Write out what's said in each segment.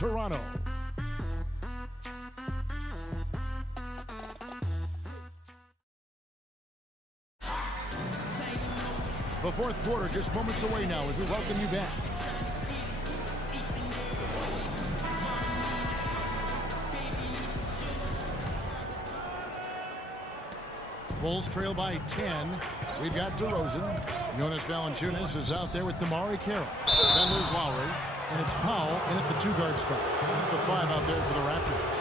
Toronto. The fourth quarter just moments away now as we welcome you back. Bulls trail by 10. We've got DeRozan. Jonas Valanciunas is out there with Damari Carroll. Then there's Lowry. And it's Powell in at the two-guard spot. It's the 5 out there for the Raptors.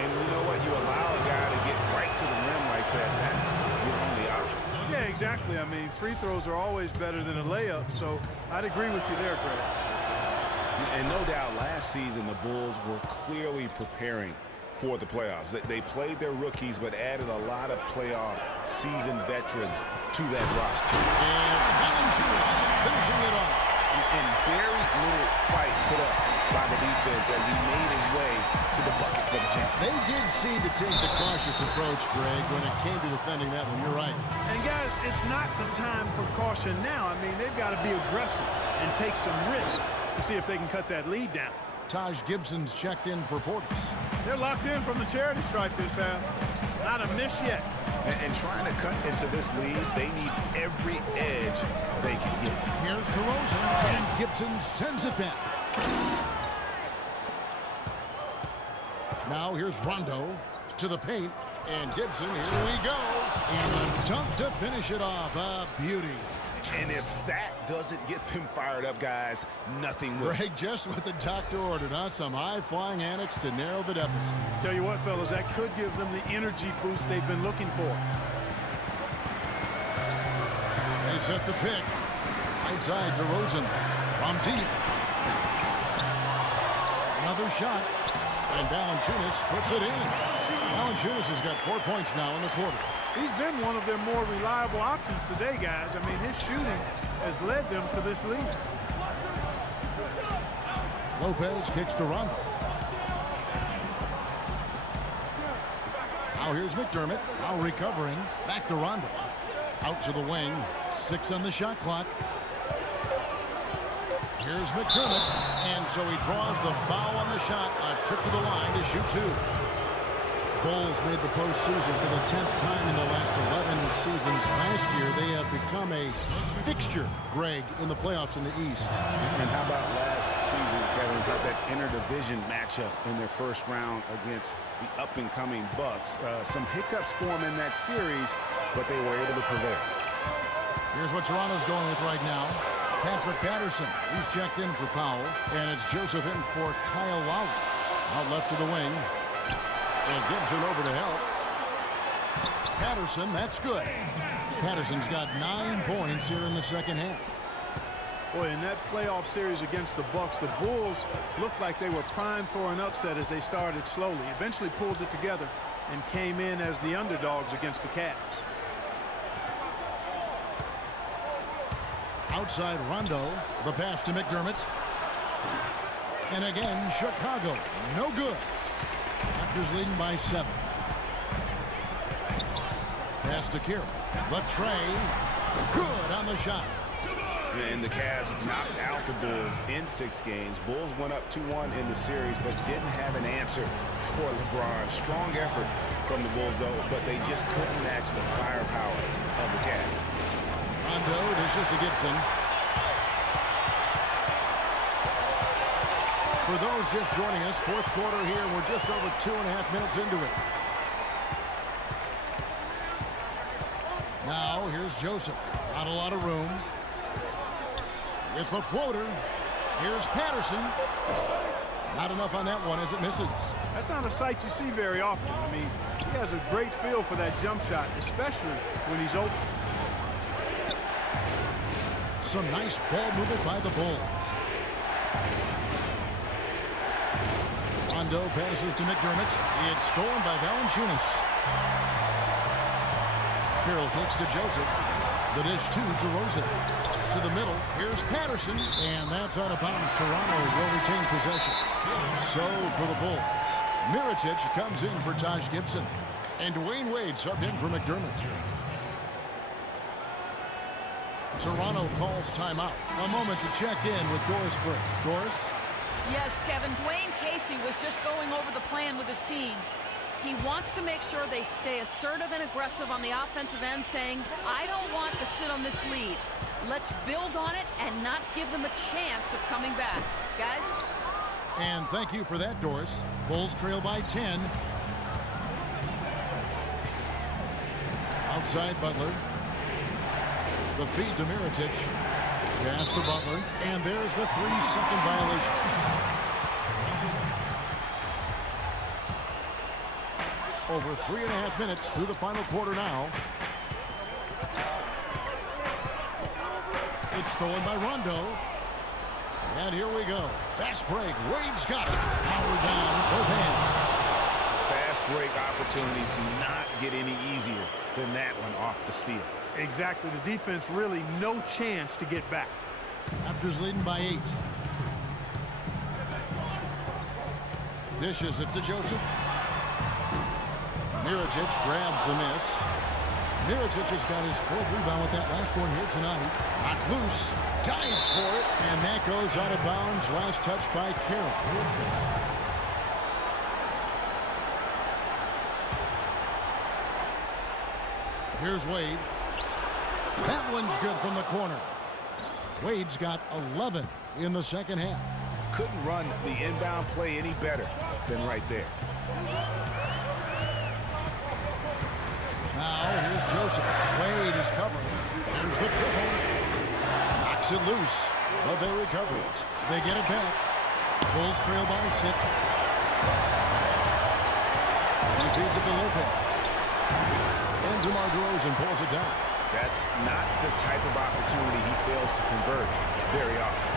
And you know what? You allow a guy to get right to the rim like that. That's your only option. Yeah, exactly. I mean, free throws are always better than a layup, so I'd agree with you there, Greg. And no doubt last season the Bulls were clearly preparing for the playoffs. They played their rookies but added a lot of playoff seasoned veterans to that roster. And it's Valanciunas finishing it off. And very little fight put up by the defense as he made his way to the bucket for the champ. They did seem to take the cautious approach, Greg, when it came to defending that one. You're right. And, guys, it's not the time for caution now. I mean, they've got to be aggressive and take some risks to see if they can cut that lead down. Taj Gibson's checked in for Portis. They're locked in from the charity stripe this half. Not a miss yet. And trying to cut into this lead, they need every edge they can get. Here's DeRozan, and Gibson sends it back. Now here's Rondo to the paint, and Gibson, here we go. And a dunk to finish it off. A beauty. And if that doesn't get them fired up, guys, nothing will. Greg, just what the doctor ordered, huh? Some high-flying antics to narrow the deficit. Tell you what, fellas, that could give them the energy boost they've been looking for. They set the pick. Right side, DeRozan from deep. Another shot. And Valanciunas puts it in. Valanciunas has got 4 points now in the quarter. He's been one of their more reliable options today, guys. I mean, his shooting has led them to this lead. Lopez kicks to Rondo. Now here's McDermott. Now recovering. Back to Rondo. Out to the wing. 6 on the shot clock. Here's McDermott. And so he draws the foul on the shot. A trip to the line to shoot 2. Bulls made the postseason for the 10th time in the last 11 seasons. Last year, they have become a fixture, Greg, in the playoffs in the East. And how about last season, Kevin, had that interdivision matchup in their first round against the up-and-coming Bucks. Some hiccups for them in that series, but they were able to prevail. Here's what Toronto's going with right now. Patrick Patterson, he's checked in for Powell, and it's Joseph in for Kyle Lowry. Out left to the wing. And Gibson over to help. Patterson, that's good. Patterson's got 9 points here in the second half. Boy, in that playoff series against the Bucks, the Bulls looked like they were primed for an upset as they started slowly. Eventually pulled it together and came in as the underdogs against the Cavs. Outside Rondo, the pass to McDermott. And again, Chicago, no good. Raptors leading by 7. Pass to Carroll. The tray. Good on the shot. And the Cavs knocked out the Bulls in 6 games. Bulls went up 2-1 in the series, but didn't have an answer for LeBron. Strong effort from the Bulls, though, but they just couldn't match the firepower of the Cavs. Rondo dishes to Gibson. For those just joining us, fourth quarter here. We're just over 2.5 minutes into it. Now, here's Joseph. Not a lot of room. With the floater, here's Patterson. Not enough on that one as it misses. That's not a sight you see very often. I mean, he has a great feel for that jump shot, especially when he's open. Some nice ball movement by the Bulls. Rondo passes to McDermott. It's stolen by Valanciunas. Carroll kicks to Joseph. The dish to DeRozan. To the middle. Here's Patterson. And that's out of bounds. Toronto will retain possession. So for the Bulls, Mirotic comes in for Taj Gibson. And Dwayne Wade subbed in for McDermott. Toronto calls timeout. A moment to check in with Doris Burke. Doris? Yes, Kevin. Dwayne Casey was just going over the plan with his team. He wants to make sure they stay assertive and aggressive on the offensive end, saying, I don't want to sit on this lead. Let's build on it and not give them a chance of coming back. Guys? And thank you for that, Doris. Bulls trail by 10. Outside Butler. The feed to Mirotic. Pass to Butler. And there's the 3-second violation. Over 3.5 minutes through the final quarter now. It's stolen by Rondo. And here we go. Fast break. Wade's got it. Power down with both hands. Fast break opportunities do not get any easier than that one off the steal. Exactly. The defense really no chance to get back. Raptors leading by 8. Dishes it to Joseph. Mirotic grabs the miss. Mirotic has got his 4th rebound with that last one here tonight. Knocked loose. Dives for it. And that goes out of bounds. Last touch by Carroll. Here's Wade. That one's good from the corner. Wade's got 11 in the second half. Couldn't run the inbound play any better than right there. Now here's Joseph. Wade is covered. There's the triple. Knocks it loose, but they recover it. They get it back. Bulls trail by 6. He feeds it to Lopez. And DeMar DeRozan pulls it down. That's not the type of opportunity he fails to convert very often.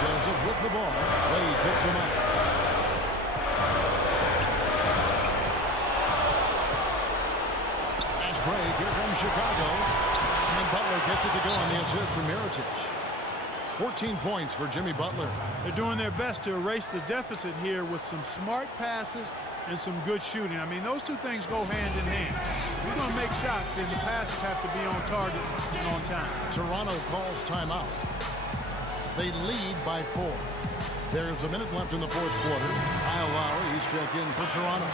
Joseph with the ball. Wade picks him up. Fast break. Here comes Chicago. And Butler gets it to go on the assist from Mirotic. 14 points for Jimmy Butler. They're doing their best to erase the deficit here with some smart passes and some good shooting. I mean, those two things go hand in hand. If you're going to make shots, then the passes have to be on target and on time. Toronto calls timeout. They lead by 4. There's a minute left in the 4th quarter. Kyle Lowry, he's checked in for Toronto.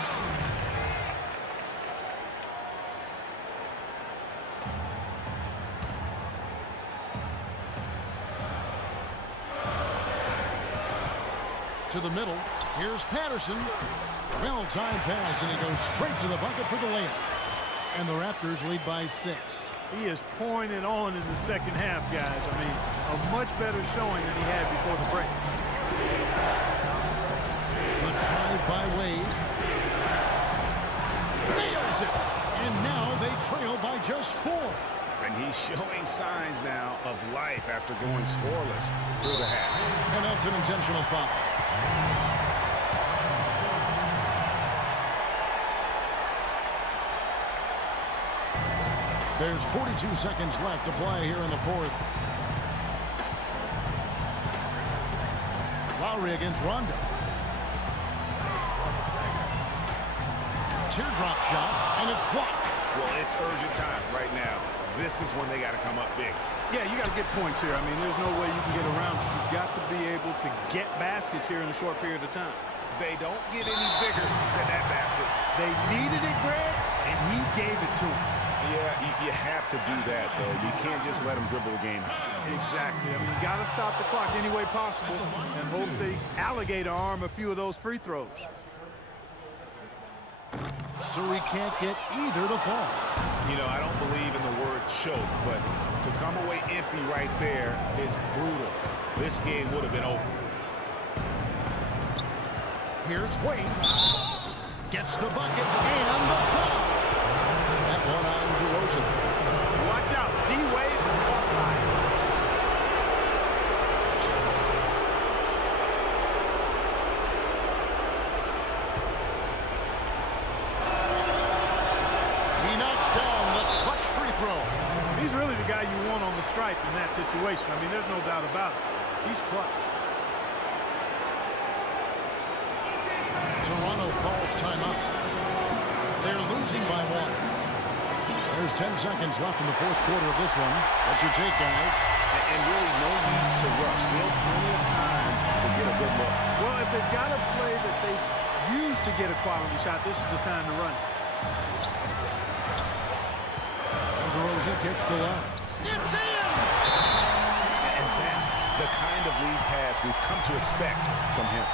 To the middle. Here's Patterson. Well-timed pass, and he goes straight to the bucket for the layup. And the Raptors lead by 6. He is pouring it on in the second half, guys. I mean, a much better showing than he had before the break. The drive by Wade. Nails it. And now they trail by just 4. And he's showing signs now of life after going scoreless through the half. And that's an intentional foul. There's 42 seconds left to play here in the 4th. Lowry against Rondo. Teardrop shot, and it's blocked. Well, it's urgent time right now. This is when they got to come up big. Yeah, you got to get points here. I mean, there's no way you can get around it. You've got to be able to get baskets here in a short period of time. They don't get any bigger than that basket. They needed it, Greg, and he gave it to them. Yeah, you have to do that, though. You can't just let them dribble the game. Exactly. I mean, you got to stop the clock any way possible and hope they alligator arm a few of those free throws. So he can't get either to fall. You know, I don't believe in the word choke, but to come away empty right there is brutal. This game would have been over. Here's Wade. Gets the bucket and the foul. That one on DeRozan. Watch out. D-Wade is on fire. He knocks down the clutch free throw. He's really the guy you want on the stripe in that situation. I mean, there's no doubt about it. He's clutch. Toronto calls timeout. They're losing by 1. There's 10 seconds left in the 4th quarter of this one. What's your take, guys? And really no need to rush. Still plenty of time to get a good look. they've got a play that they use to get a quality shot, this is the time to run it. And DeRozan kicks to left. It's in! And that's the kind of lead pass we've come to expect from him.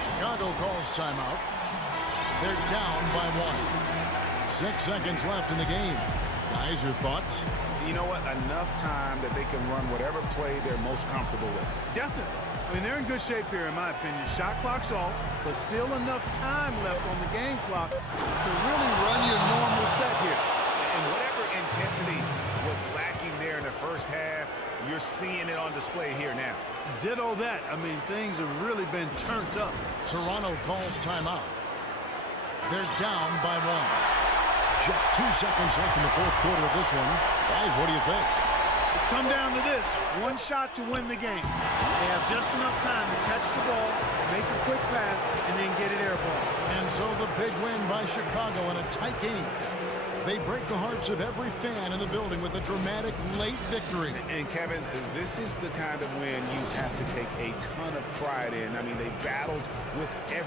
Chicago calls timeout. They're down by 1. 6 seconds left in the game. Guys, your thoughts? You know what? Enough time that they can run whatever play they're most comfortable with. Definitely. I mean, they're in good shape here, in my opinion. Shot clock's off, but still enough time left on the game clock to really run your normal set here. And whatever intensity was lacking there in the first half, you're seeing it on display here now. Ditto that. I mean, things have really been turned up. Toronto calls timeout. They're down by 1. Just 2 seconds left in the fourth quarter of this one. Guys, what do you think? It's come down to this. One shot to win the game. They have just enough time to catch the ball, make a quick pass, and then get it airball. And so the big win by Chicago in a tight game. They break the hearts of every fan in the building with a dramatic late victory. And Kevin, this is the kind of win you have to take a ton of pride in. I mean, they've battled with every